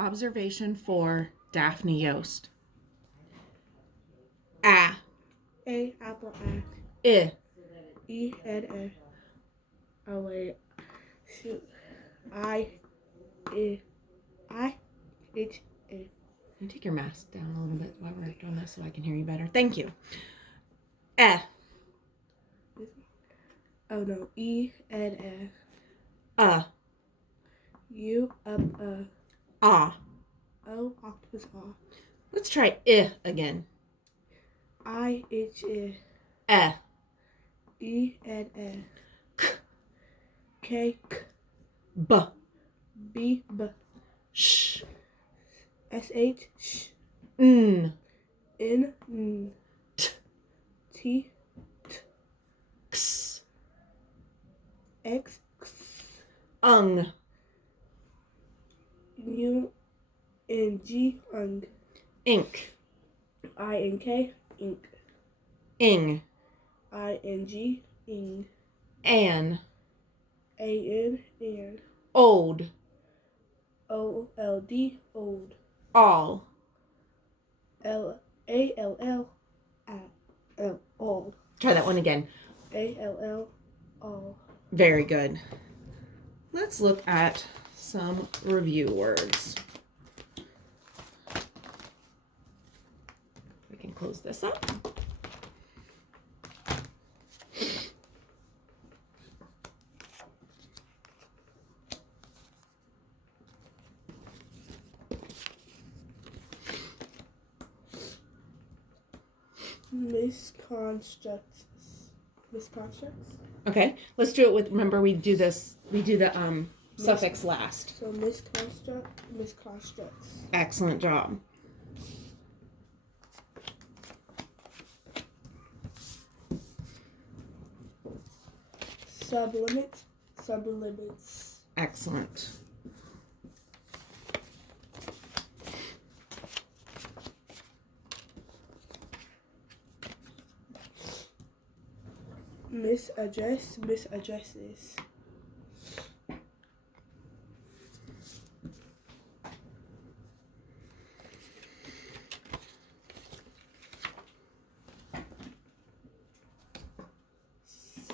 Observation for Daphne Yost. A. A, apple, A. I. E, N, A. Oh, wait. Shoot. I, H, A. Can you take your mask down a little bit while we're doing this so I can hear you better? Thank you. E. Oh, no. E, N, A. U, Ah. O, octopus, A. Let's try I again. I, H, I. E. E, N, A. K, K. B. B, B. Sh. S, H, sh. N. N, N. T. T, X. X, X. Ung. U, N, G, ung. Ink. I, N, K, ink. Ing. I, N, G, ing. An. A, N, and. Old. O, L, D, old. All. L, A, L, L, all. Try that one again. A, L, L, all. Very good. Let's look at some review words. We can close this up. Misconstructs. Okay, let's do it with, remember we do the suffix last. So misconstructs. Excellent job. Sublimits. Excellent. Misaddresses.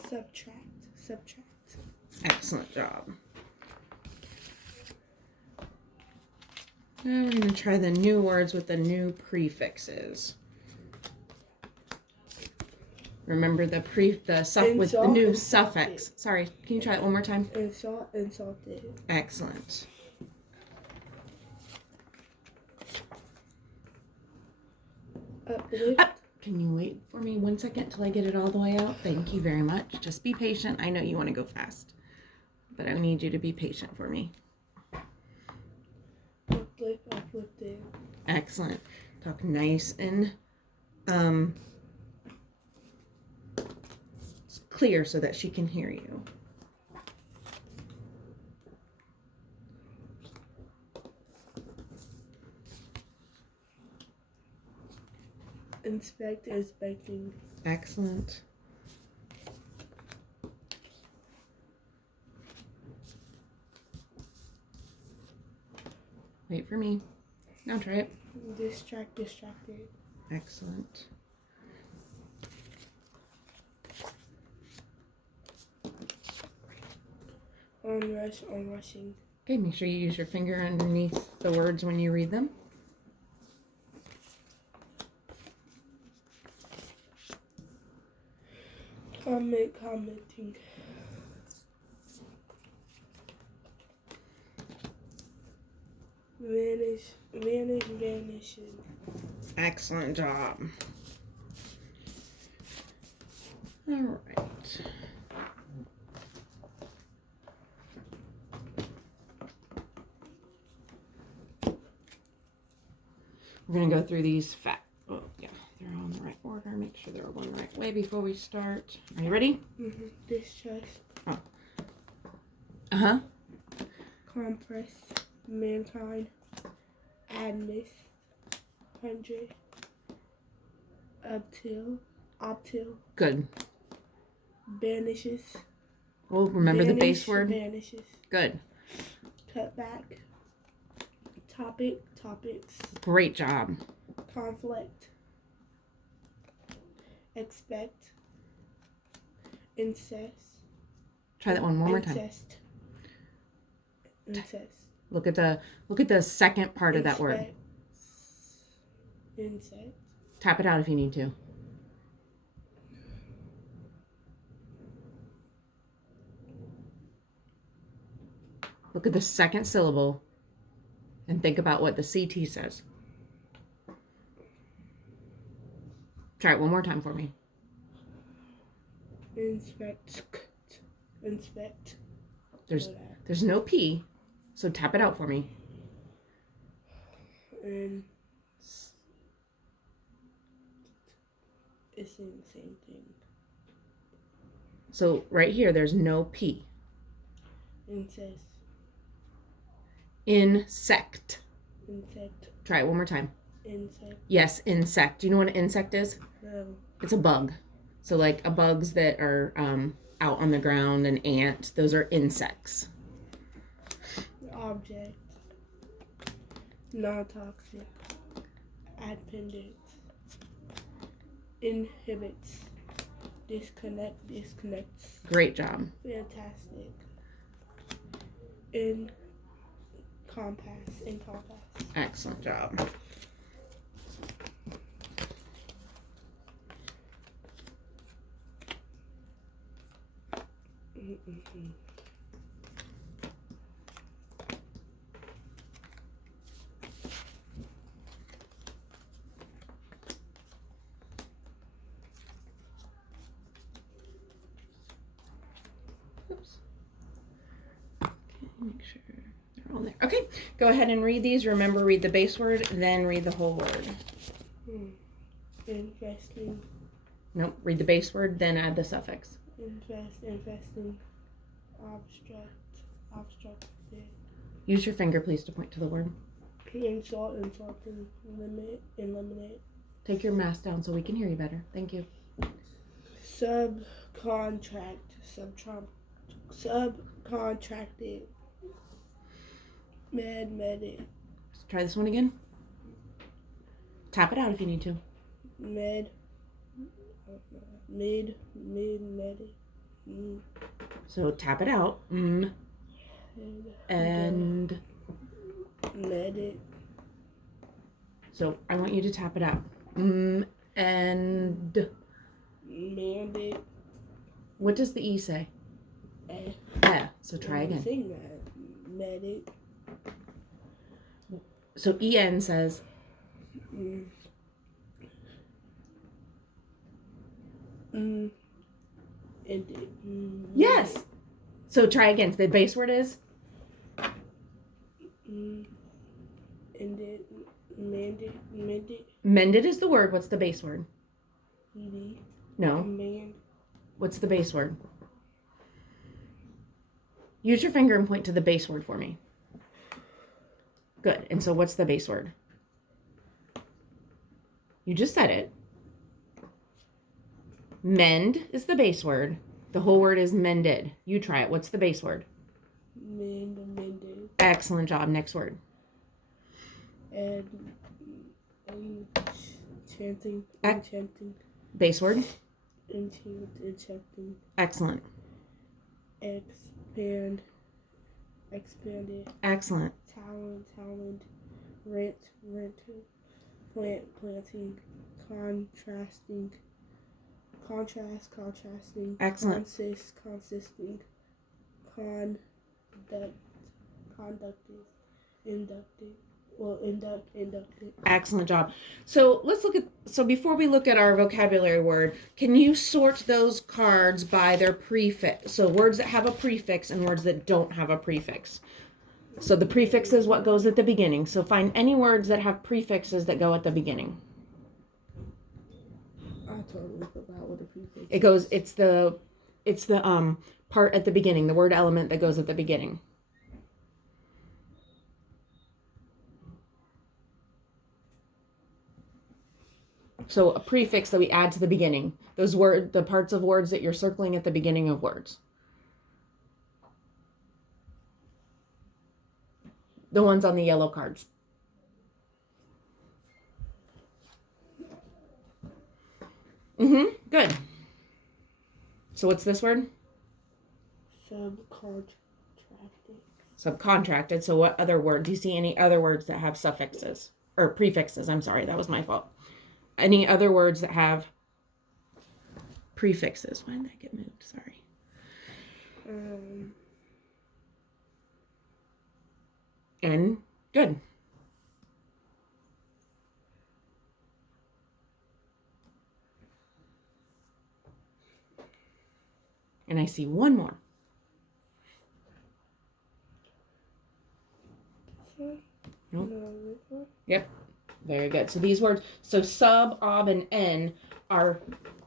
Subtract. Excellent job. Now we're going to try the new words with the new prefixes. Remember the with the new suffix. Sorry, can you try it one more time? Insulted. Excellent. Uplift. Can you wait for me 1 second till I get it all the way out? Thank you very much. Just be patient. I know you want to go fast, but I need you to be patient for me. Uplifted. Excellent. Talk nice and clear so that she can hear you. Inspecting. Excellent. Wait for me. Now try it. Distracted. Excellent. Onrushing. Okay, make sure you use your finger underneath the words when you read them. Commenting. Vanishing. Excellent job. All right. We're going to go through these oh, yeah, they're all in the right order. Make sure they're all going the right way before we start. Are you ready? Mm-hmm. Distrust. Oh. Uh-huh. Compress. Mankind. Admit. 100. Optil. Good. Banishes. Well, remember the base word? Vanishes. Good. Cut back. topics, Great job. conflict, expect, incest. Try that one more time. Incest. Look at the second part of that word. Insect. Tap it out if you need to. Look at the second syllable and think about what the CT says. Try it one more time for me. Inspect. There's no P, so tap it out for me. And it's in the same thing. So right here, there's no P. Incest. Insect. Insect. Try it one more time. Insect. Yes, insect. Do you know what an insect is? No. It's a bug. So like bugs that are out on the ground, an ant, those are insects. Object. Non-toxic. Appendix. Inhibits. Disconnects. Great job. Fantastic. Encompass. Excellent job. Oops. Okay, make sure they're all there. Okay, go ahead and read these. Remember, read the base word, then read the whole word. Investing. Nope, read the base word, then add the suffix. Investing. Obstructed. Use your finger, please, to point to the word. Insulting. Eliminate. Take your mask down so we can hear you better. Thank you. Subcontracted. Medic. Let's try this one again. Tap it out if you need to. Medic. So tap it out. And medic. So I want you to tap it out. And Mandate. what does the E say? So try again. Sing that. Medic. So EN says yes. So try again. The base word is mended is the word. What's the base word? ED. No. What's the base word? Use your finger and point to the base word for me. Good. And so what's the base word? You just said it. Mend is the base word. The whole word is mended. You try it. What's the base word? Mended. Excellent job. Next word. Enchanting. Base word. Enchanting. Excellent. Expanded. Excellent. Talent. Planting. Contrasting. Excellent. Consisting. Conductive. Inducted. Excellent job. So let's look at, before we look at our vocabulary word, can you sort those cards by their prefix? So words that have a prefix and words that don't have a prefix. So the prefix is what goes at the beginning. So find any words that have prefixes that go at the beginning. I totally forgot what a prefix is. It goes, it's the part at the beginning, the word element that goes at the beginning. So a prefix that we add to the beginning. The parts of words that you're circling at the beginning of words. The ones on the yellow cards. Good. So what's this word? Subcontracted. Subcontracted. So what other word? Do you see any other words that have suffixes? Or prefixes, I'm sorry. That was my fault. Any other words that have prefixes? Why did that get moved? Sorry. And good. And I see one more. Nope. Yep. Very good. So these words, so sub, ob, and n are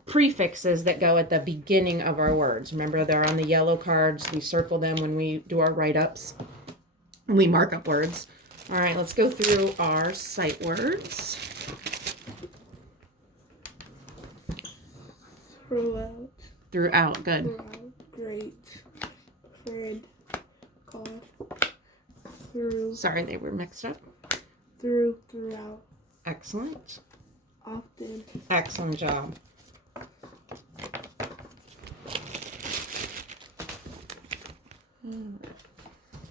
prefixes that go at the beginning of our words. Remember, they're on the yellow cards. We circle them when we do our write-ups. And we mark up words. All right, let's go through our sight words. Throughout. Throughout, good. Throughout. Great. Friend. God. Through. Sorry, they were mixed up. Throughout. Excellent. Often. Excellent job.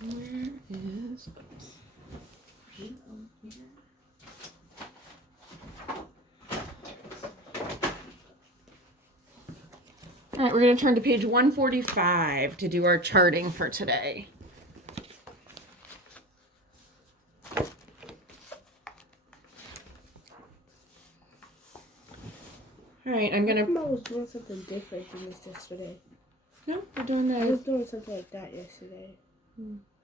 Where is... All right, we're going to turn to page 145 to do our charting for today. All right, I'm going I to... was doing something different than this yesterday. No, we're doing I was the... doing something like that yesterday.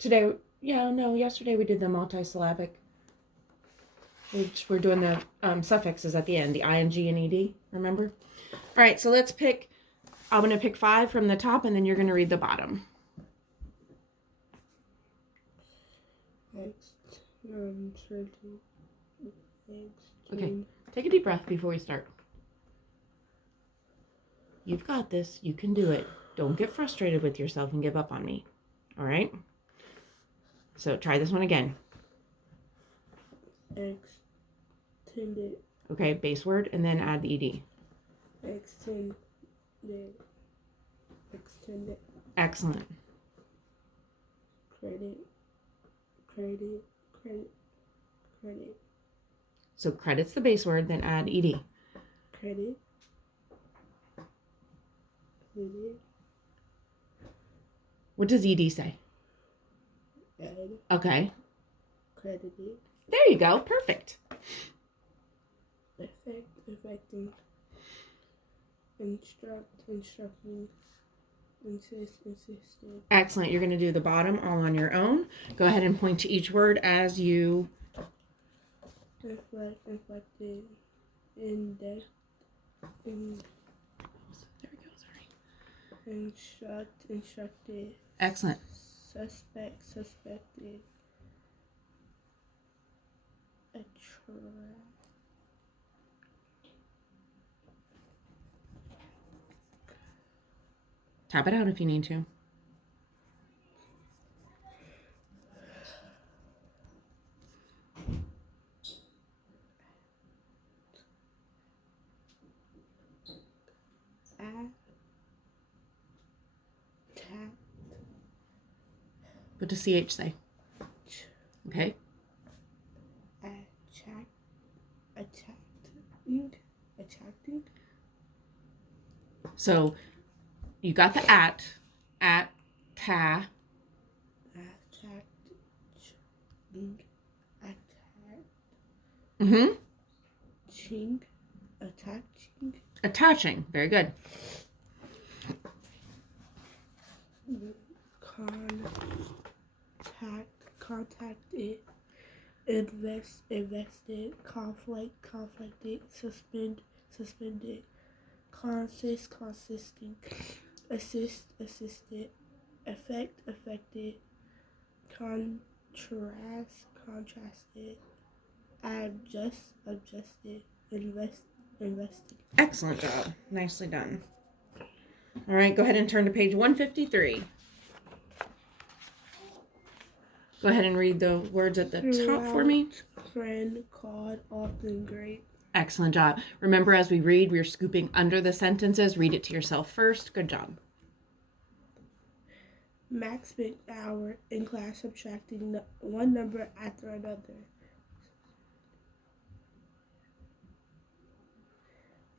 Today, yeah, no, yesterday we did the multisyllabic. We're doing the suffixes at the end, the ing and ed, remember? All right, so let's pick... I'm going to pick 5 from the top, and then you're going to read the bottom. Okay, take a deep breath before we start. You've got this. You can do it. Don't get frustrated with yourself and give up on me. All right? So try this one again. Extended. Okay, base word, and then add the ed. Extended. Extended. Excellent. Credit. So credit's the base word, then add ed. Credit. What does ed say? Add. Okay. Credited. There you go. Perfect. Affecting. Instructing. Insisted. Excellent. You're going to do the bottom all on your own. Go ahead and point to each word as you... Inflected. Index. There we go. Sorry. Instructed. Excellent. Suspected. Tap it out if you need to. What does CH say? Okay. Attracting. So you got the at, ta. Attaching. Very good. Contacted. Invested. Conflicted. Suspended. Consisting. Assisted. Affected. Contrasted. Adjusted. Invested. Excellent job. Nicely done. All right, go ahead and turn to page 153. Go ahead and read the words at the top for me. Friend, called, often, great. Excellent job. Remember, as we read, we're scooping under the sentences. Read it to yourself first. Good job. Max spent an hour in class subtracting one number after another.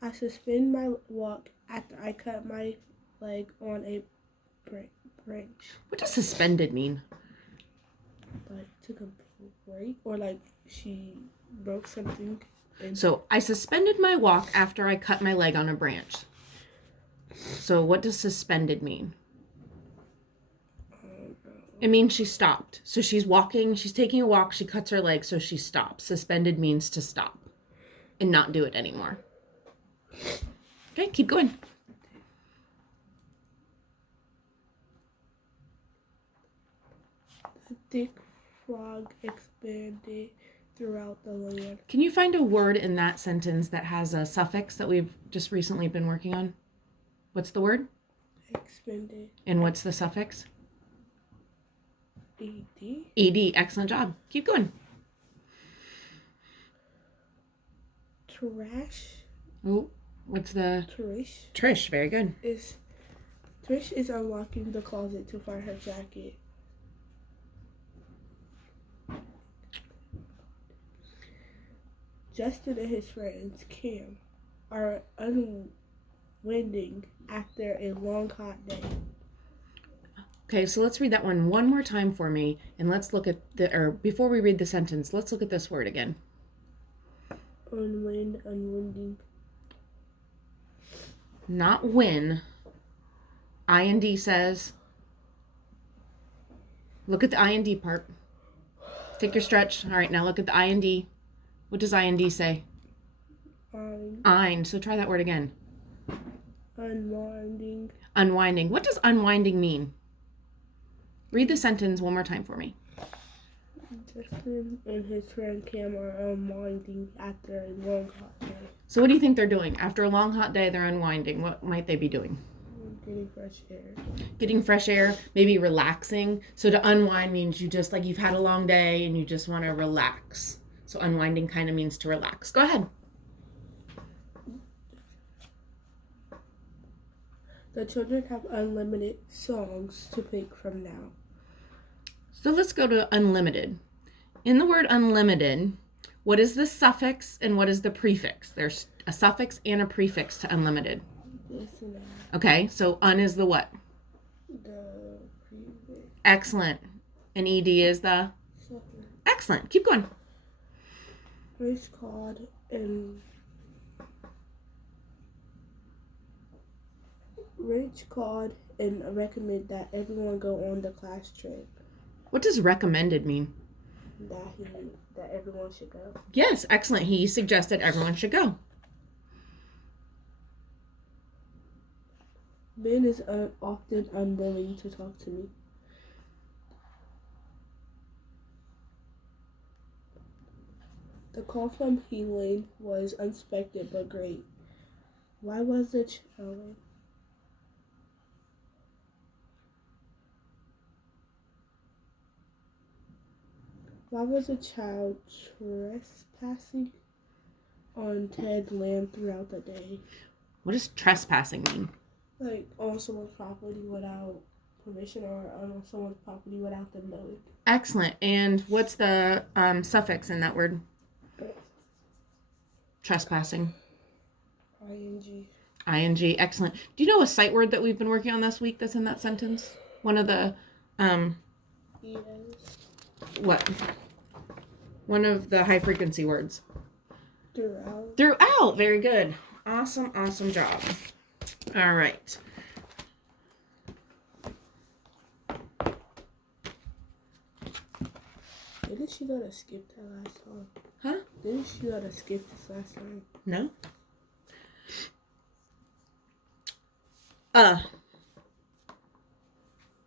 I suspend my walk after I cut my leg on a branch. What does suspended mean? Like took a break, or like she broke something. So I suspended my walk after I cut my leg on a branch. So what does suspended mean? It means she stopped. So she's walking, she's taking a walk, she cuts her leg, so she stops. Suspended means to stop and not do it anymore. Okay, keep going. The thick fog expanded throughout the land. Can you find a word in that sentence that has a suffix that we've just recently been working on? What's the word? Expanded. And what's the suffix? ED. ED. Excellent job. Keep going. Trash. Oh, what's the... Trish. Trish. Very good. Trish is unlocking the closet to find her jacket. Justin and his friends, Cam, are unwinding after a long, hot day. Okay, so let's read that one more time for me, and let's look at before we read the sentence, let's look at this word again. Unwinding. Not win. IND says, look at the IND part. Take your stretch. All right, now look at the IND. What does IND say? Ein. So try that word again. Unwinding. Unwinding. What does unwinding mean? Read the sentence one more time for me. Justin and his friend Cam are unwinding after a long, hot day. So what do you think they're doing? After a long, hot day, they're unwinding. What might they be doing? Getting fresh air. Getting fresh air, maybe relaxing. So to unwind means you just, like, you've had a long day and you just want to relax. So unwinding kind of means to relax. Go ahead. The children have unlimited songs to pick from now. So let's go to unlimited. In the word unlimited, what is the suffix and what is the prefix? There's a suffix and a prefix to unlimited. This and that. Okay, so un is the what? The prefix. Excellent. And ed is the? Suffix. Excellent. Keep going. Rich called and recommended that everyone go on the class trip. What does recommended mean? That everyone should go. Yes, excellent. He suggested everyone should go. Ben is often unwilling to talk to me. The call from Helene was unexpected but great. Why was the child trespassing on Ted land throughout the day? What does trespassing mean? Like on someone's property without permission, or on someone's property without them knowing. Excellent. And what's the suffix in that word? Trespassing. ING. ING. Excellent. Do you know a sight word that we've been working on this week that's in that sentence? One of the Yes. What? One of the high frequency words. Throughout. Throughout. Very good. Awesome job. All right. Didn't she let us skip that last time? Huh? Didn't she let us skip this last time? No.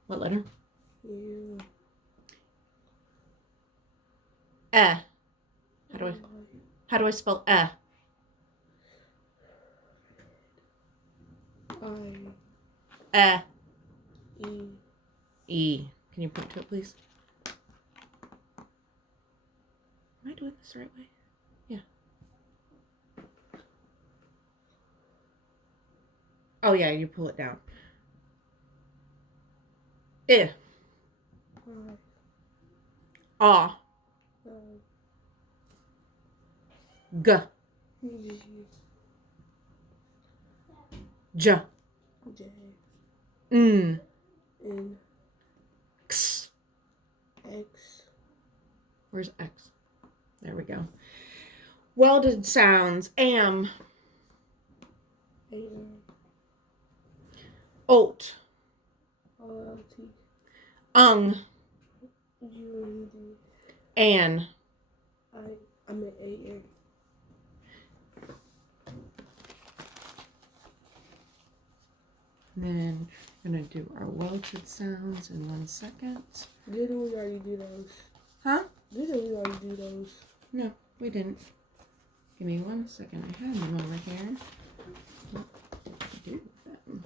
What letter? Yeah. How do I spell I. E. E. Can you point to it, please? Am I doing this the right way? Yeah. Oh, yeah, you pull it down. I. Ah. G. J. J. N. N. X. X. Where's X? There we go. Welded sounds. Am. A-M. Olt. O-L-T. Ung. U-N-D. An. I'm an A-N. Then I'm going to do our welted sounds in 1 second. Didn't we already do those? Huh? Didn't we already do those? No, we didn't. Give me 1 second. I had them over here. What to do with them?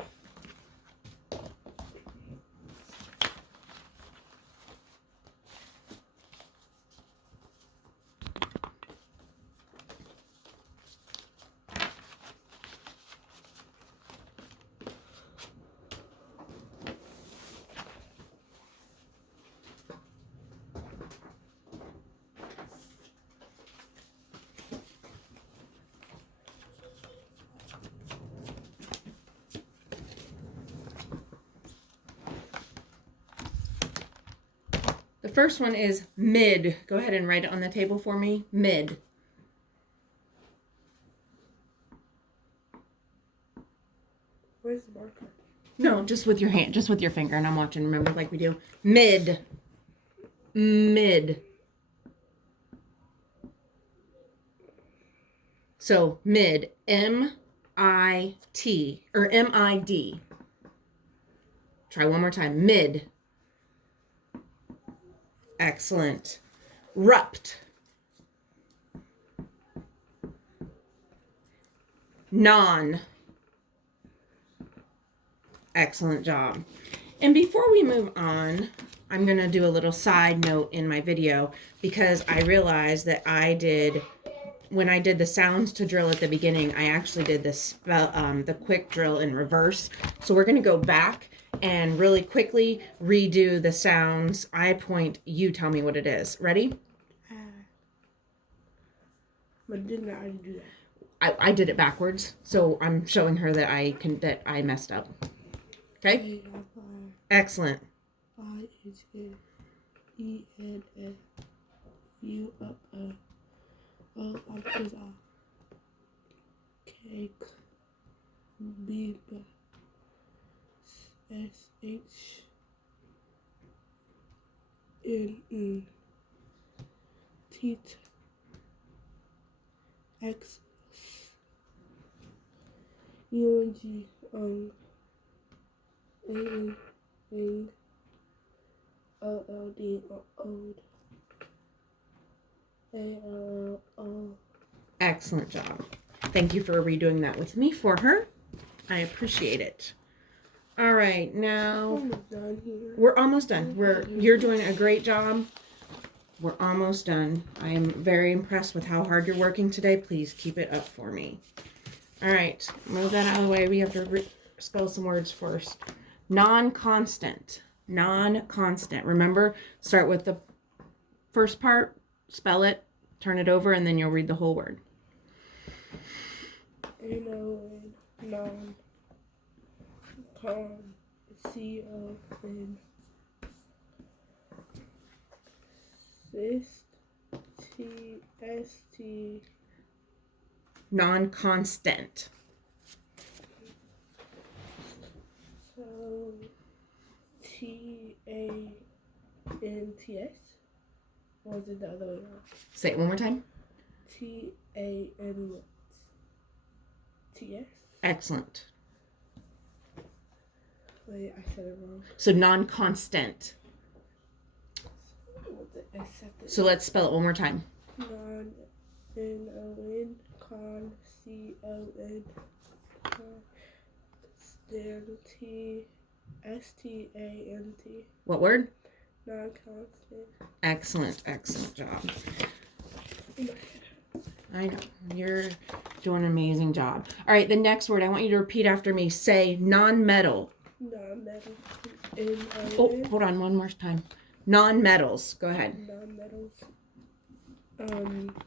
The first one is mid. Go ahead and write it on the table for me. Mid. Where's the marker? No, just with your hand, just with your finger, and I'm watching. Remember, like we do. Mid. Mid. So mid. M-I-T or M-I-D. Try one more time. Mid. Excellent. Rupt. Non. Excellent job. And before we move on, I'm going to do a little side note in my video because I realized that when I did the sounds to drill at the beginning, I actually did the quick drill in reverse. So we're going to go back and really quickly redo the sounds. I point, you tell me what it is. Ready? But didn't I already do that? I did it backwards, so I'm showing her that I messed up. Okay? Excellent. Cake. B. S-H. N. Teeth. X. U-N-G. A-N. Wing. O-L-D. Old. A-L-L. Excellent job. Thank you for redoing that with me for her. I appreciate it. All right, now we're almost done. You're doing a great job. We're almost done. I am very impressed with how hard you're working today. Please keep it up for me. All right, move that out of the way. We have to spell some words first. Non-constant. Non-constant. Remember, start with the first part, spell it, turn it over, and then you'll read the whole word. N-O-N. Non. Con. C-O-N. T-S-T. Non-constant. So, T-A-N-T-S? Or is it the other way around? Say it one more time. T-A-N-T-S? Excellent. Wait, I said it wrong. So non-constant. So let's spell it one more time. Non, N-O-N, con, C-O-N, S-T-A-N-T. What word? Non-constant. Excellent, excellent job. I know. Doing an amazing job. All right, the next word, I want you to repeat after me. Say non-metal. Non-metal. N Oh, O N. hold on one more time. Non-metals. Go ahead. Non-metals. NONMET.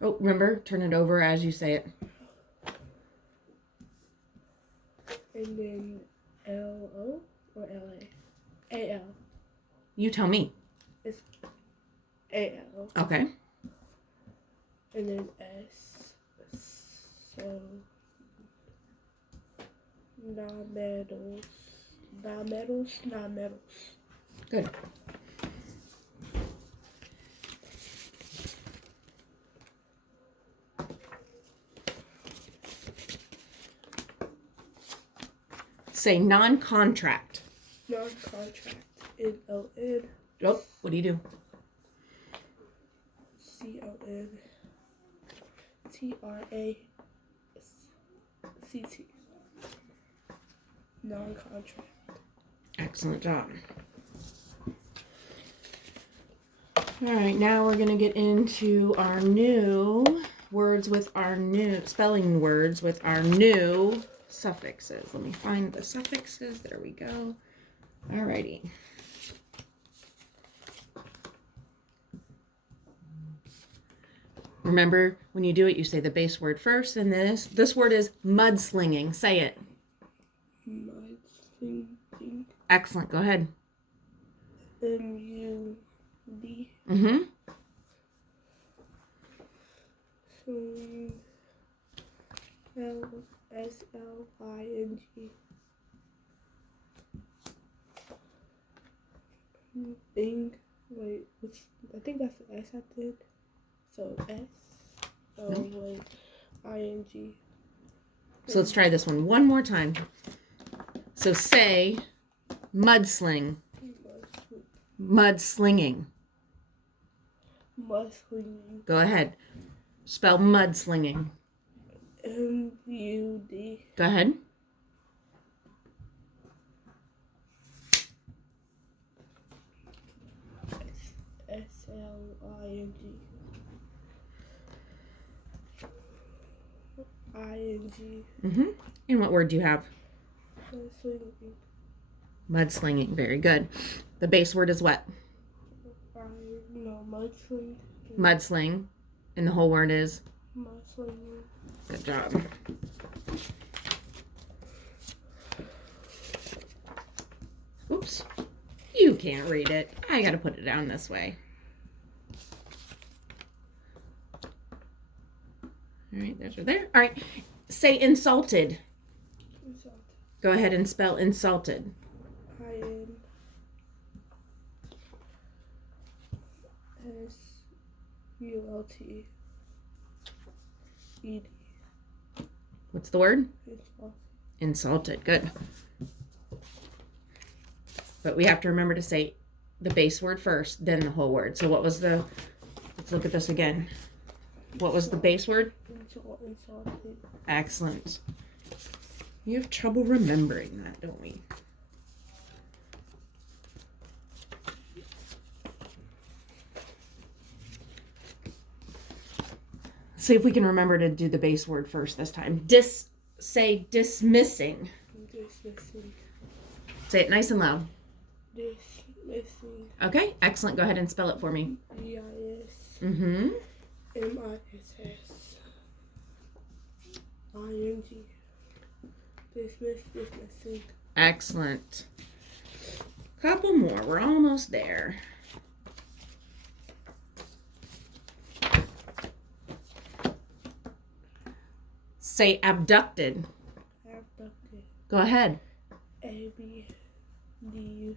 Oh, remember, turn it over as you say it. And then LO or LA? AL. You tell me. It's AL. Okay. And then S. So non-metals. Non-metals. Good. Say non-contract. Non-contract. NON. Oh, what do you do? CONTRACT. Non-contract. Excellent job. All right, now we're going to get into our new words with our new spelling words with our new suffixes. Let me find the suffixes. There we go. All righty. Remember, when you do it, you say the base word first, and this word is mudslinging. Say it. Mudslinging. Excellent. Go ahead. MUD. Mm-hmm. SLING. Wait, I think that's the S I did. So S. Oh No. wait, ING. So let's try this one more time. So say mudsling. Mudslinging. Mudslinging. Go ahead. Spell mudslinging. MUD. Go ahead. SLING. ING. Mm-hmm. And what word do you have? Mudslinging. Mudslinging. Very good. The base word is what? Mudsling. Mudsling. And the whole word is? Mudslinging. Good job. Oops. You can't read it. I gotta put it down this way. All right, those are there. All right. Say insulted. Insulted. Go ahead and spell insulted. INSULTED. What's the word? Insulted. Insulted. Good. But we have to remember to say the base word first, then the whole word. So what was the... Let's look at this again. What was the base word? Insulted. Excellent. You have trouble remembering that, don't we? See if we can remember to do the base word first this time. Say dismissing. Dismissing. Say it nice and loud. Dismissing. Okay, excellent. Go ahead and spell it for me. DIS. Mm-hmm. MISS. ING. Dismissing. Excellent. Couple more. We're almost there. Say abducted. Abducted. Go ahead. ABDUCTED.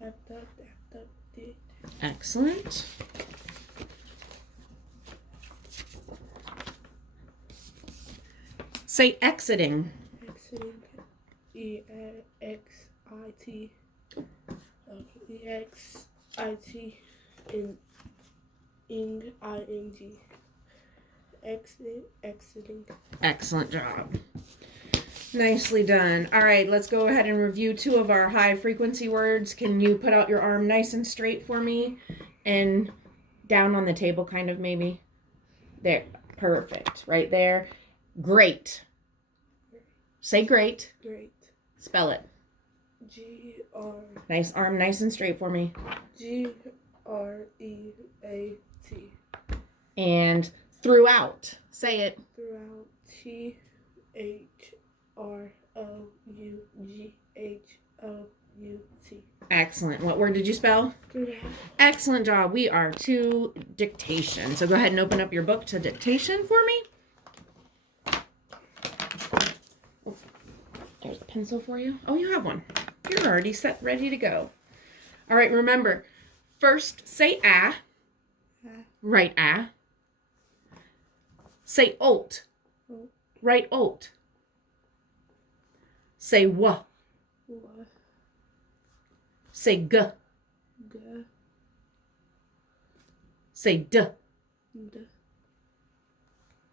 Abducted. Excellent. Say exiting. Exiting. EXIT. EXIT. ING. Exiting. Excellent job. Nicely done. All right, let's go ahead and review 2 of our high frequency words. Can you put out your arm nice and straight for me? And down on the table, kind of, maybe. There. Perfect. Right there. Great. Say great. Great. Spell it. G-R. Nice arm nice and straight for me. G-R-E-A-T. And throughout. Say it. Throughout. T-H-R-O-U-G-H-O-U-T. Excellent. What word did you spell? Throughout. Excellent job. We are to dictation. So go ahead and open up your book to dictation for me. There's a pencil for you. Oh, you have one. You're already set, ready to go. All right, remember, first say ah. Write ah. Say olt. Olt. Write olt. Say wa. Wa. Say g. G. Say d. D.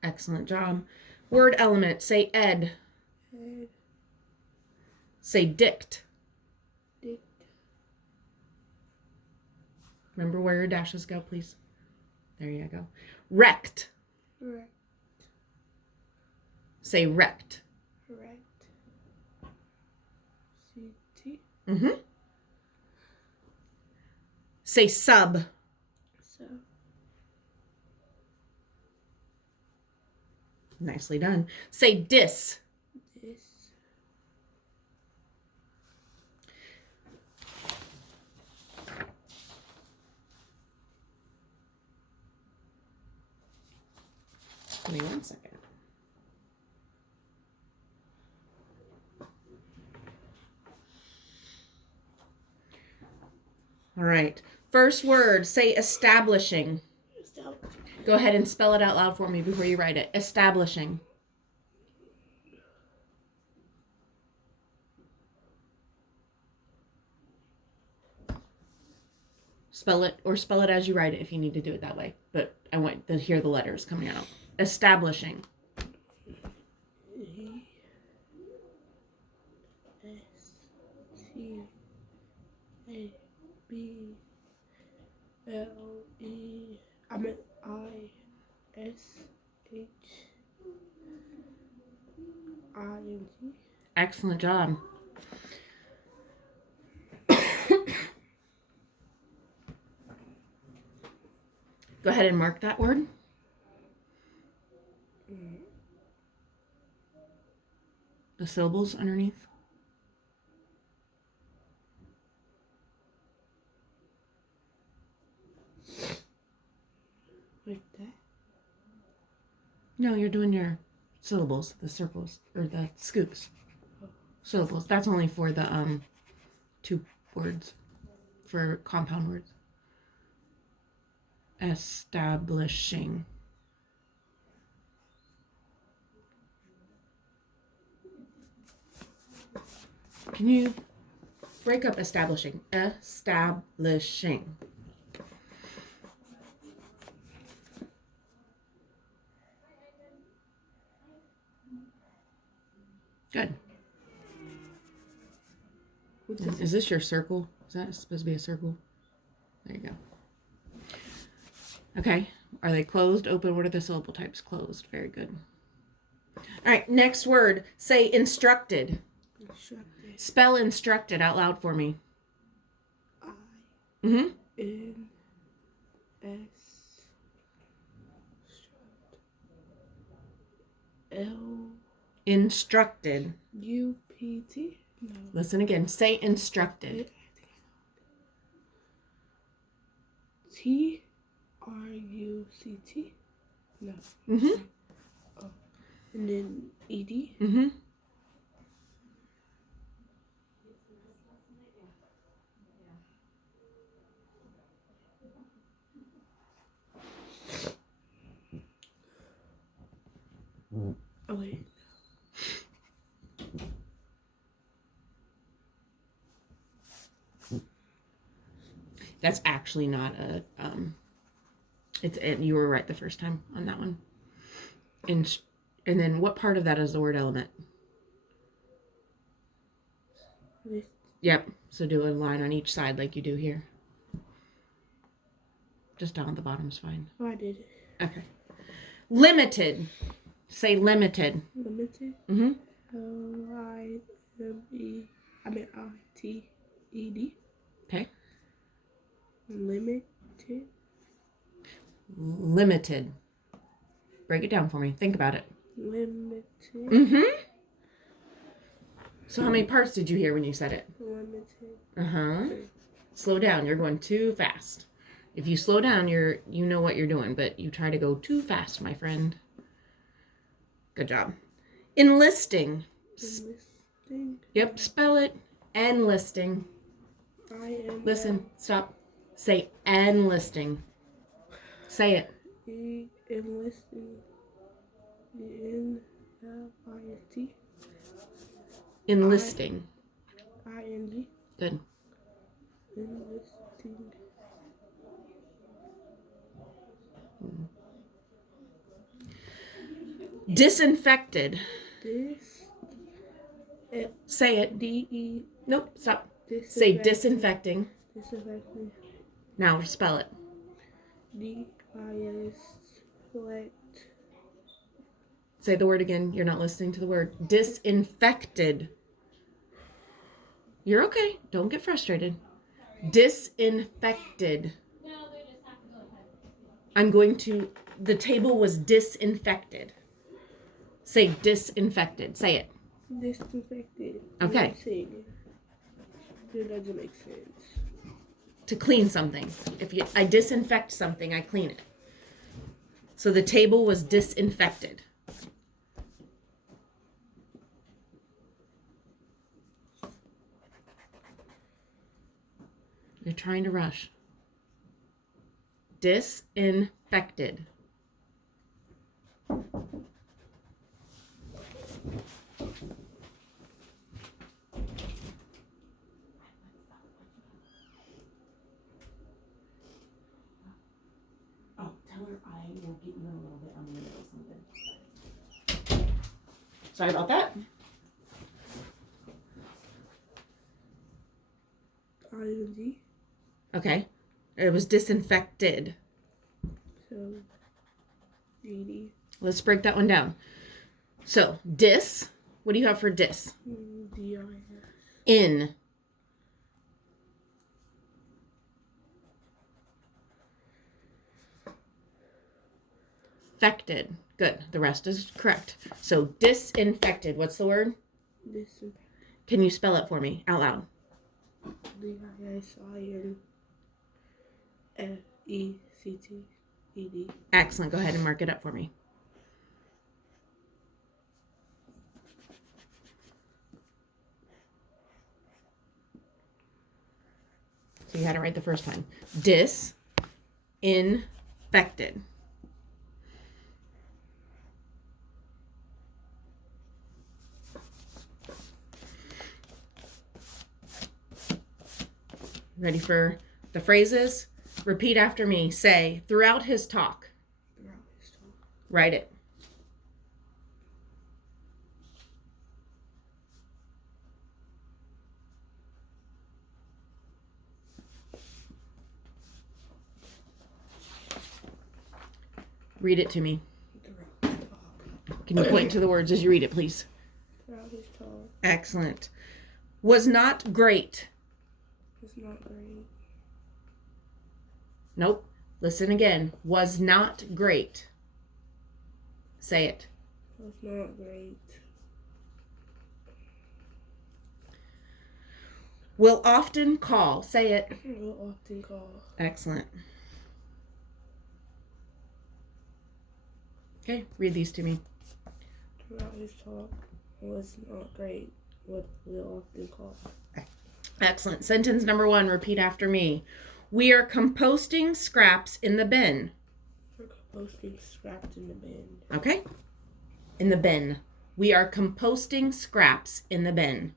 Excellent job. Word element. Say ed. Ed. Say dict. Dick. Remember where your dashes go, please. There you go. Rect. Rect. Say rect. Rect. C-T. Mm-hmm. Say sub. So. Nicely done. Say dis. This. Give me 1 second. All right. First word, say establishing. Go ahead and spell it out loud for me before you write it. Establishing. Spell it as you write it if you need to do it that way. But I want to hear the letters coming out. Establishing. E-S-T-A-B-L-E. I meant I-S-H-I-N-G. Excellent job. Go ahead and mark that word. The syllables underneath. Like that? No, you're doing your syllables, the circles, or the scoops. Syllables. That's only for the 2 words, for compound words. Establishing. Can you break up establishing? Establishing. Good. Is this your circle? Is that supposed to be a circle? There you go. Okay. Are they closed, open? What are the syllable types? Closed. Very good. All right. Next word. Say instructed. Instructed. Spell instructed out loud for me. I-N-S. L. Instructed. U-P-T. No. Listen again. Say instructed. T-R-U-C-T. No. Mm-hmm. Oh. And then E-D. Mm-hmm. Oh, wait. That's actually not a you were right the first time on that one. And then what part of that is the word element? This. Yep. So do a line on each side like you do here. Just down at the bottom's fine. Oh, I did it. Okay. Limited. Say limited. Limited. Mm-hmm. L-I-M-E. I mean I-T-E-D. Okay. Limited. Limited. Break it down for me. Think about it. Limited. Mm-hmm. So how many parts did you hear when you said it? Limited. Uh-huh. Slow down. You're going too fast. If you slow down, you know what you're doing, but you try to go too fast, my friend. Good job. Enlisting. Enlisting. Yep, spell it. Enlisting. I-N. Listen, stop. Say enlisting. Say it. Enlisting. N-L-I-S-T. Enlisting. I-N-G. Good. Enlisting. Disinfected. This. Say it. D-E. Nope, stop. Say disinfecting. Disinfecting. Now spell it. D-I-S. Select. Say the word again. You're not listening to the word. Disinfected. You're okay. Don't get frustrated. Disinfected. The table was disinfected. Say disinfected. Say it. Disinfected. Okay. It doesn't make sense. To clean something. I disinfect something, I clean it. So the table was disinfected. You're trying to rush. Disinfected. Oh, tell her I will get you in a little bit. I'm in the middle of something. Sorry about that. I-N-G. Okay. It was disinfected. So, D-D. Let's break that one down. So, dis. What do you have for dis? D-I-S. In. Infected. Good. The rest is correct. So, disinfected. What's the word? Disinfected. Can you spell it for me out loud? D-I-S-I-N-F-E-C-T-E-D. Excellent. Go ahead and mark it up for me. So you had it right the first time. Disinfected. Ready for the phrases? Repeat after me. Say, throughout his talk. Throughout his talk. Write it. Read it to me. Throughout his talk. Can you point to the words as you read it, please? Throughout his talk. Excellent. Was not great. It's not great. Nope. Listen again. Was not great. Say it. It's not great. Will often call. Say it. Will often call. Excellent. Okay, read these to me. Throughout his talk was not great. What will often call. Excellent. Sentence number 1, repeat after me. We are composting scraps in the bin. We're composting scraps in the bin. Okay? In the bin. We are composting scraps in the bin.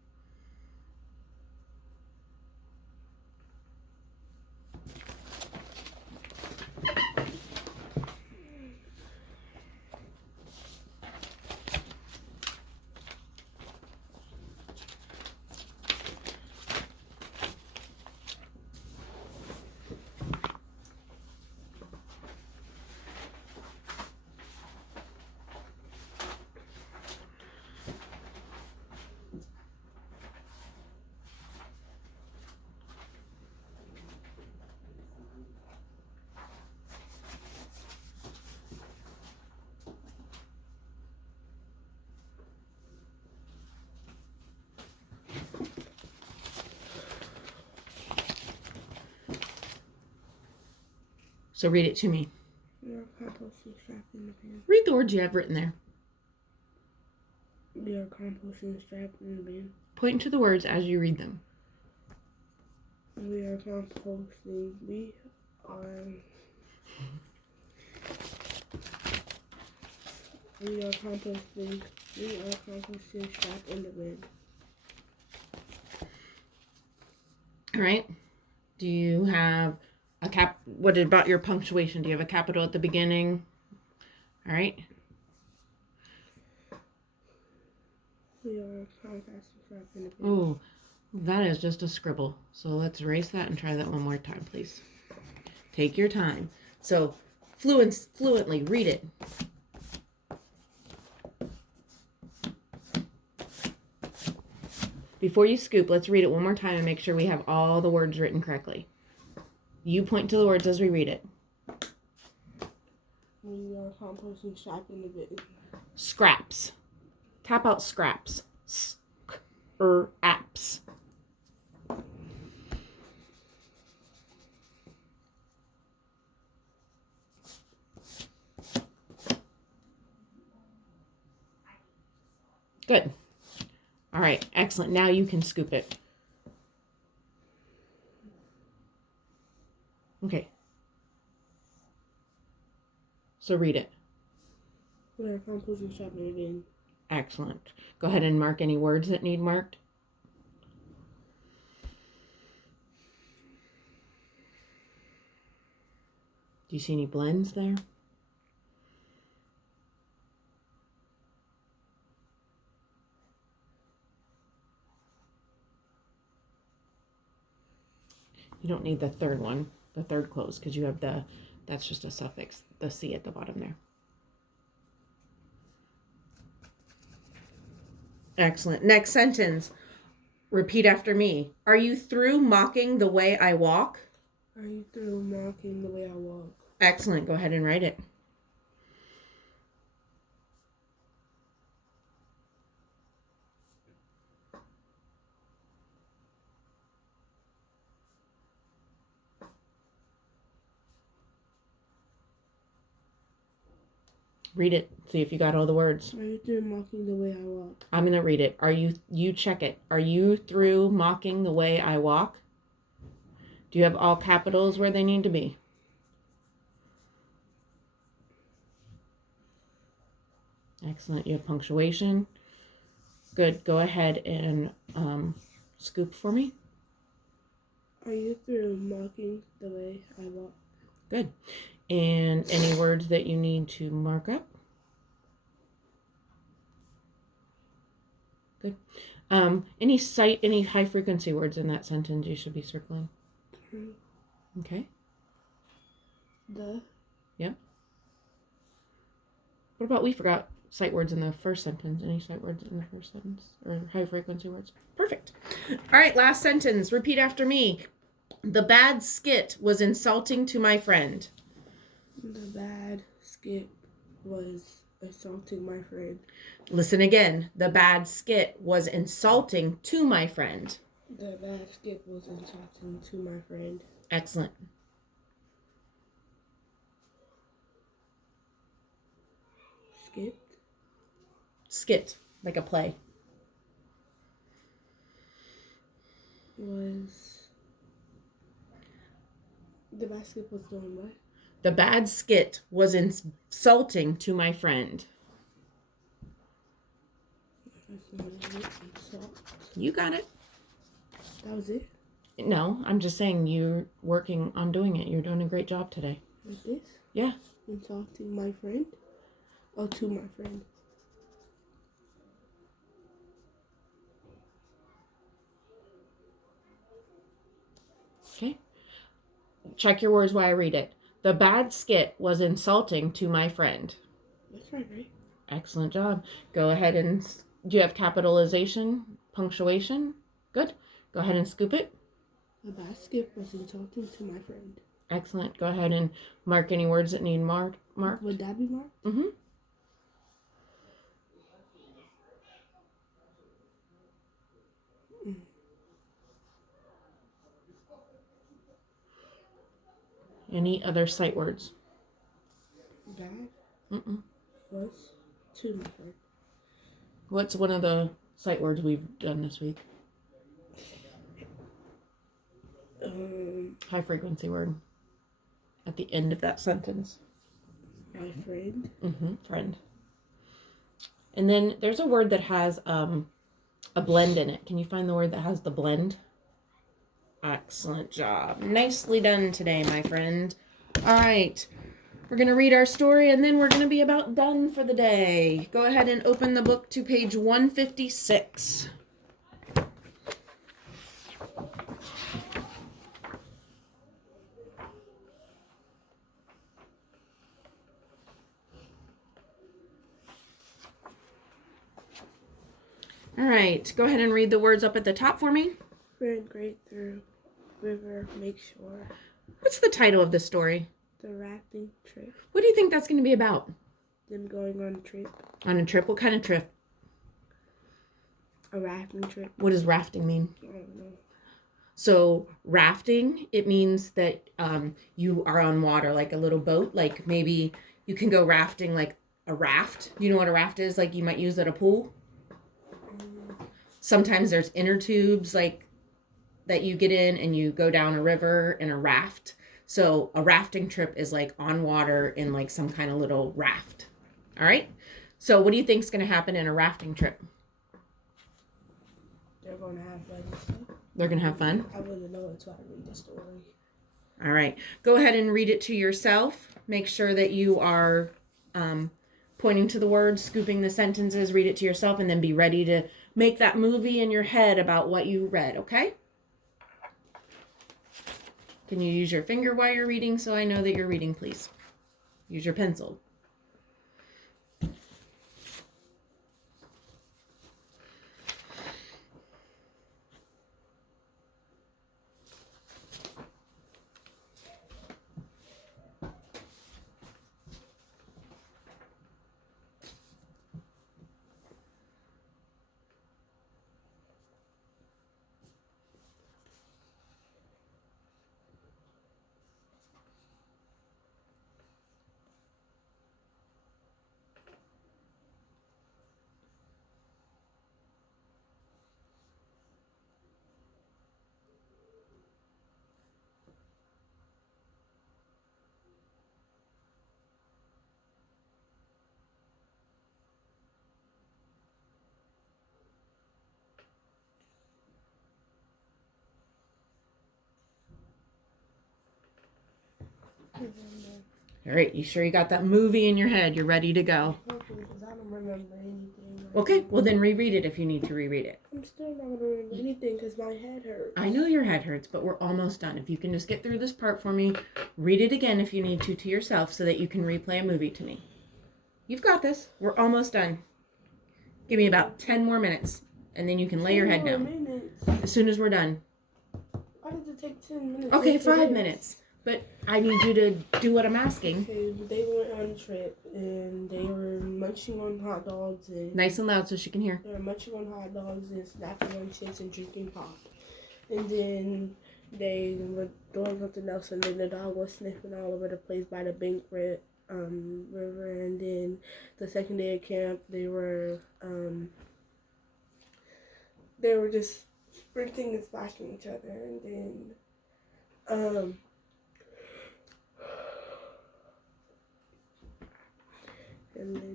So read it to me. We are composting strapped in the bin. Read the words you have written there. We are composting strapped in the bin. Point to the words as you read them. We are composting. We are composting. We are composting strapped in the bin. All right. Do you have a what about your punctuation? Do you have a capital at the beginning? All right. We are composting strapped in the bin. Oh, that is just a scribble. So let's erase that and try that one more time, please. Take your time. So fluently read it. Before you scoop, let's read it one more time and make sure we have all the words written correctly. You point to the words as we read it. We are composting strapped in the bin. Scraps. Tap out scraps. Apps. Good. All right, excellent. Now you can scoop it. Okay. So read it. We are composting strapped in the bin. Excellent. Go ahead and mark any words that need marked. Do you see any blends there? You don't need the third one, the third close, because you have that's just a suffix, the C at the bottom there. Excellent. Next sentence. Repeat after me. Are you through mocking the way I walk? Are you through mocking the way I walk? Excellent. Go ahead and write it. Read it. See if you got all the words. Are you through mocking the way I walk? I'm going to read it. You check it. Are you through mocking the way I walk? Do you have all capitals where they need to be? Excellent. You have punctuation. Good. Go ahead and scoop for me. Are you through mocking the way I walk? Good. And any words that you need to mark up? Good. Any high frequency words in that sentence you should be circling? Okay. The. Yep. What about we forgot sight words in the first sentence? Any sight words in the first sentence? Or high frequency words? Perfect. All right, last sentence. Repeat after me. The bad skit was insulting to my friend. The bad skit was insulting my friend. Listen again. The bad skit was insulting to my friend. The bad skit was insulting to my friend. Excellent. Skit, like a play. The bad skit was doing what? The bad skit was insulting to my friend. That's not it. Insult. You got it. That was it? No, I'm just saying you're working on doing it. You're doing a great job today. Like this? Yeah. Insulting my friend? Oh, to my friend. Okay. Check your words while I read it. The bad skit was insulting to my friend. That's right? Excellent job. Go ahead and, do you have capitalization, punctuation? Good. Go ahead and scoop it. The bad skit was insulting to my friend. Excellent. Go ahead and mark any words that need marked. Would that be marked? Mm-hmm. Any other sight words? That Mm-mm. was two, my friend. What's one of the sight words we've done this week? High frequency word. At the end of that sentence. My friend. Friend. And then there's a word that has a blend in it. Can you find the word that has the blend? Excellent job. Nicely done today, my friend. All right. We're going to read our story and then we're going to be about done for the day. Go ahead and open the book to page 156. All right. Go ahead and read the words up at the top for me. Ran great through river, make sure. What's the title of the story? The rafting trip. What do you think that's going to be about? Them going on a trip. On a trip? What kind of trip? A rafting trip. What does rafting mean? I don't know. So rafting, it means that you are on water, like a little boat. Like maybe you can go rafting like a raft. You know what a raft is? Like you might use at a pool. Sometimes there's inner tubes like that you get in and you go down a river in a raft. So a rafting trip is like on water in like some kind of little raft. All right. So what do you think is going to happen in a rafting trip? They're going to have fun. They're going to have fun? I wouldn't know until I read the story. All right. Go ahead and read it to yourself. Make sure that you are pointing to the words, scooping the sentences, read it to yourself, and then be ready to make that movie in your head about what you read, okay? Can you use your finger while you're reading so I know that you're reading, please? Use your pencil. All right, you sure you got that movie in your head? You're ready to go. Because I don't remember anything. Okay, well then reread it if you need to reread it. I'm still not going to remember anything because my head hurts. I know your head hurts, but we're almost done. If you can just get through this part for me, read it again if you need to yourself so that you can replay a movie to me. You've got this. We're almost done. Give me about 10 more minutes, and then you can lay your head down. Minutes. As soon as we're done. Why does it take 10 minutes? Okay, 5 minutes. But I need you to do what I'm asking. Okay, they went on a trip, and they were munching on hot dogs. And Nice and loud so she can hear. they were munching on hot dogs and snacking on chips and drinking pop. And then they were doing something else, and then the dog was sniffing all over the place by the River. And then the second day of camp, they were just sprinting and splashing each other, and then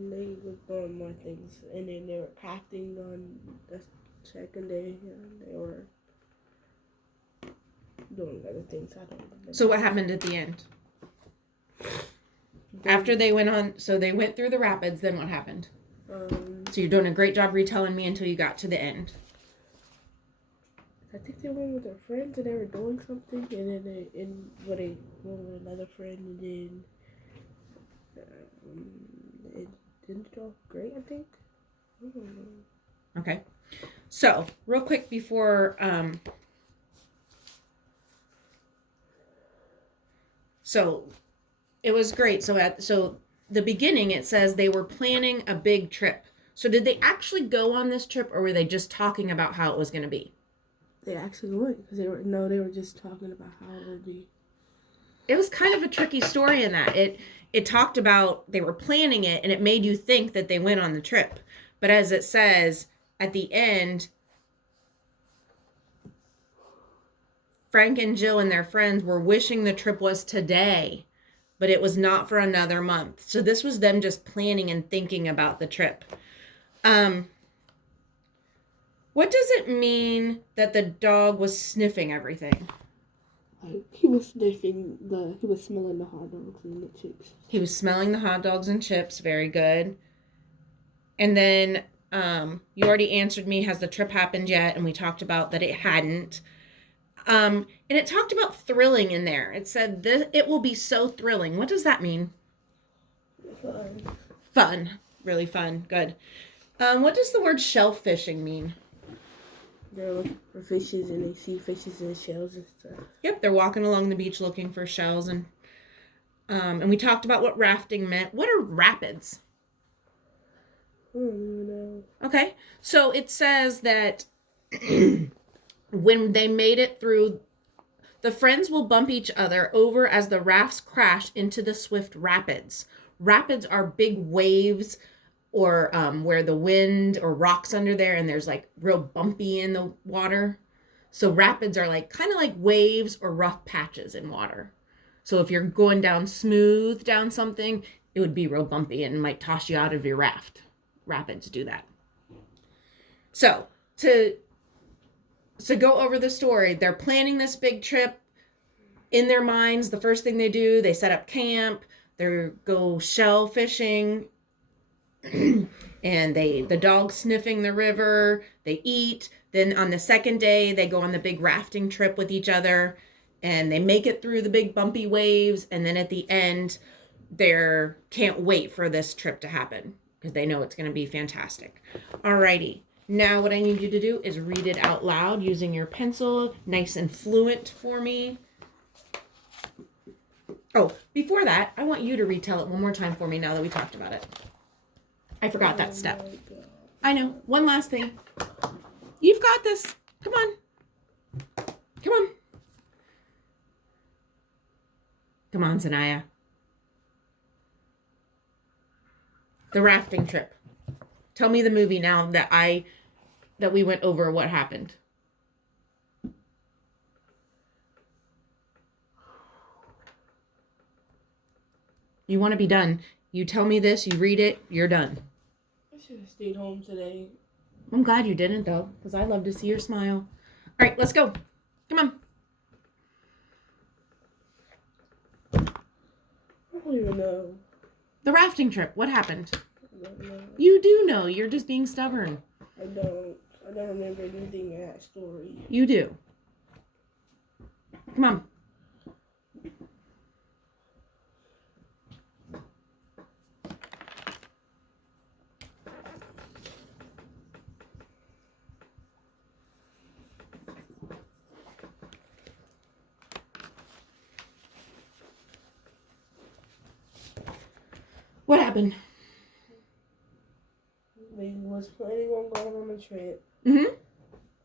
they were doing more things, and then they were crafting on the second day, and they were doing other things. I don't remember. So what happened at the end? After they went on, so they went through the rapids, then what happened? So you're doing a great job retelling me until you got to the end. I think they went with their friends and they were doing something, and then they went with another friend, and then it didn't go great, I think. I don't know. Okay. So, real quick before, so it was great. So the beginning, it says they were planning a big trip. So did they actually go on this trip, or were they just talking about how it was going to be? They actually went because they were just talking about how it would be. it was kind of a tricky story in that it talked about they were planning it and it made you think that they went on the trip. But as it says at the end, Frank and Jill and their friends were wishing the trip was today, but it was not for another month. So this was them just planning and thinking about the trip. What does it mean that the dog was sniffing everything? Like, he was smelling the hot dogs and the chips. He was smelling the hot dogs and chips. Very good. And then you already answered me, has the trip happened yet? And we talked about that it hadn't. And it talked about thrilling in there. It said, it will be so thrilling. What does that mean? Fun. Fun. Really fun. Good. What does the word shellfishing mean? They're looking for fishes and they see fishes and shells and stuff. Yep, they're walking along the beach looking for shells. And we talked about what rafting meant. What are rapids? I don't even know. Okay, so it says that when they made it through, the friends will bump each other over as the rafts crash into the swift rapids. Rapids are big waves or where the wind or rocks under there and there's like real bumpy in the water. So rapids are like kind of like waves or rough patches in water. So if you're going down smooth down something, it would be real bumpy and might toss you out of your raft. Rapids do that. So to go over the story, they're planning this big trip in their minds. The first thing they do, they set up camp, they go shell fishing, and the dog sniffing the river, they eat. Then on the second day, they go on the big rafting trip with each other, and they make it through the big bumpy waves. And then at the end, they can't wait for this trip to happen because they know it's going to be fantastic. Alrighty. Now what I need you to do is read it out loud using your pencil, nice and fluent for me. Oh, before that, I want you to retell it one more time for me now that we talked about it. I forgot that step. I know. One last thing. You've got this. Come on. Come on. Come on, Zanaya. The rafting trip. Tell me the movie now that we went over what happened. You want to be done. You tell me this, you read it, you're done. I should have stayed home today. I'm glad you didn't, though, because I love to see your smile. All right, let's go. Come on. I don't even know. The rafting trip. What happened? I don't know. You do know. You're just being stubborn. I don't remember anything in that story. You do. Come on. What happened? They was planning on going on a trip. Mm-hmm.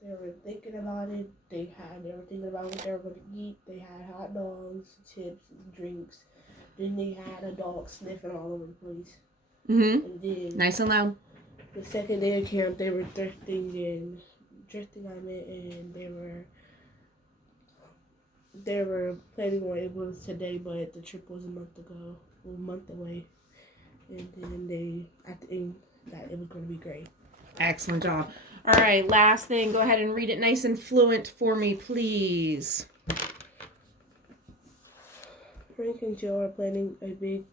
They were thinking about it. They were thinking about what they were going to eat. They had hot dogs, chips, drinks. Then they had a dog sniffing all over the place. Mm-hmm. And then Nice and loud. the second day of camp, they were thrifting, and they were planning on it was today, but the trip was a month away. And then at the end, that it was going to be great. Excellent job. All right, last thing. Go ahead and read it nice and fluent for me, please. Frank and Jill are planning a big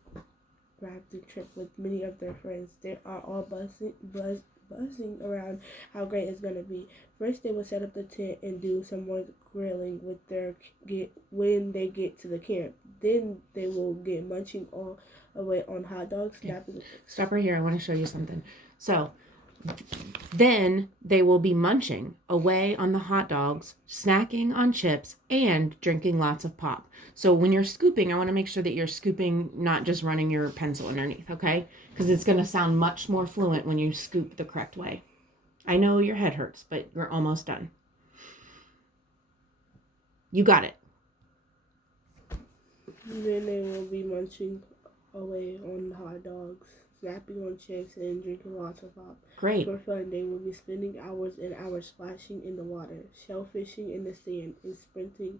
rafting trip with many of their friends. They are all buzzing around how great it's going to be. First, they will set up the tent and do some more grilling when they get to the camp. Then they will get munching all away on hot dogs. Stop right here. I want to show you something. So then they will be munching away on the hot dogs, snacking on chips, and drinking lots of pop. So when you're scooping, I want to make sure that you're scooping, not just running your pencil underneath, okay? Because it's going to sound much more fluent when you scoop the correct way. I know your head hurts, but you're almost done. You got it. And then they will be munching away on hot dogs, snapping on chips, and drinking lots of pop. Great. For fun, they will be spending hours and hours splashing in the water, shellfishing in the sand, and sprinting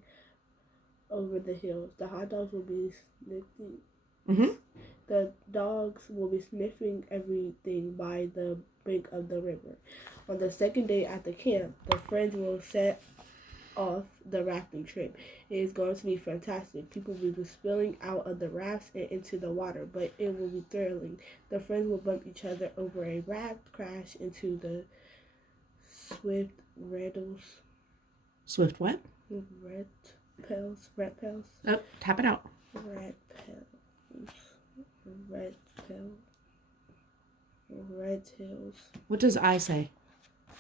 over the hills. The hot dogs will be sniffing. Mm-hmm. The dogs will be sniffing everything by the bank of the river. On the second day at the camp, the friends will set off the rafting trip. It is going to be fantastic. People will be spilling out of the rafts and into the water, but it will be thrilling. The friends will bump each other over a raft, crash into the swift rattles. Swift what? Red pels. Oh, tap it out. Red pels. Red pels. Red tails. What does I say?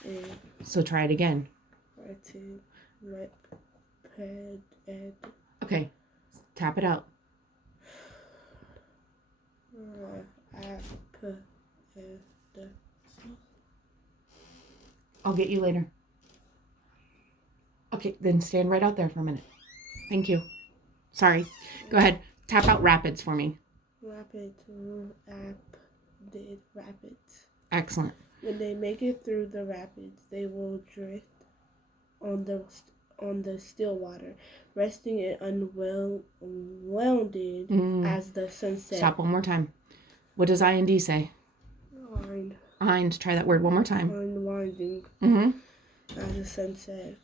And So try it again. red tail. Red ped. Ed. Okay. Tap it out. I'll get you later. Okay, then stand right out there for a minute. Thank you. Sorry. Go ahead. Tap out rapids for me. Rapids. Rapids. Excellent. When they make it through the rapids, they will drift on the still water, resting and unwounded as the sun sets. Stop one more time. What does IND say? Wind. IND. Try that word one more time. Unwinding Mm-hmm. as the sun sets.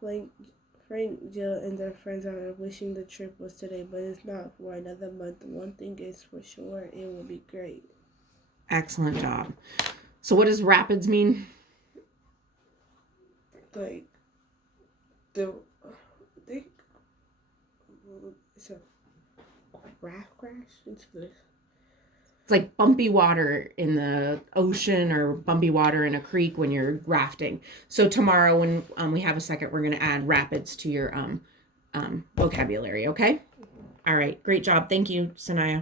Frank, Jill, and their friends are wishing the trip was today, but it's not for another month. One thing is for sure, it will be great. Excellent job. So what does rapids mean? Like, I think it's a raft crash into this. It's like bumpy water in the ocean or bumpy water in a creek when you're rafting. So tomorrow when we have a second, we're going to add rapids to your vocabulary, okay? All right. Great job. Thank you, Sanaya.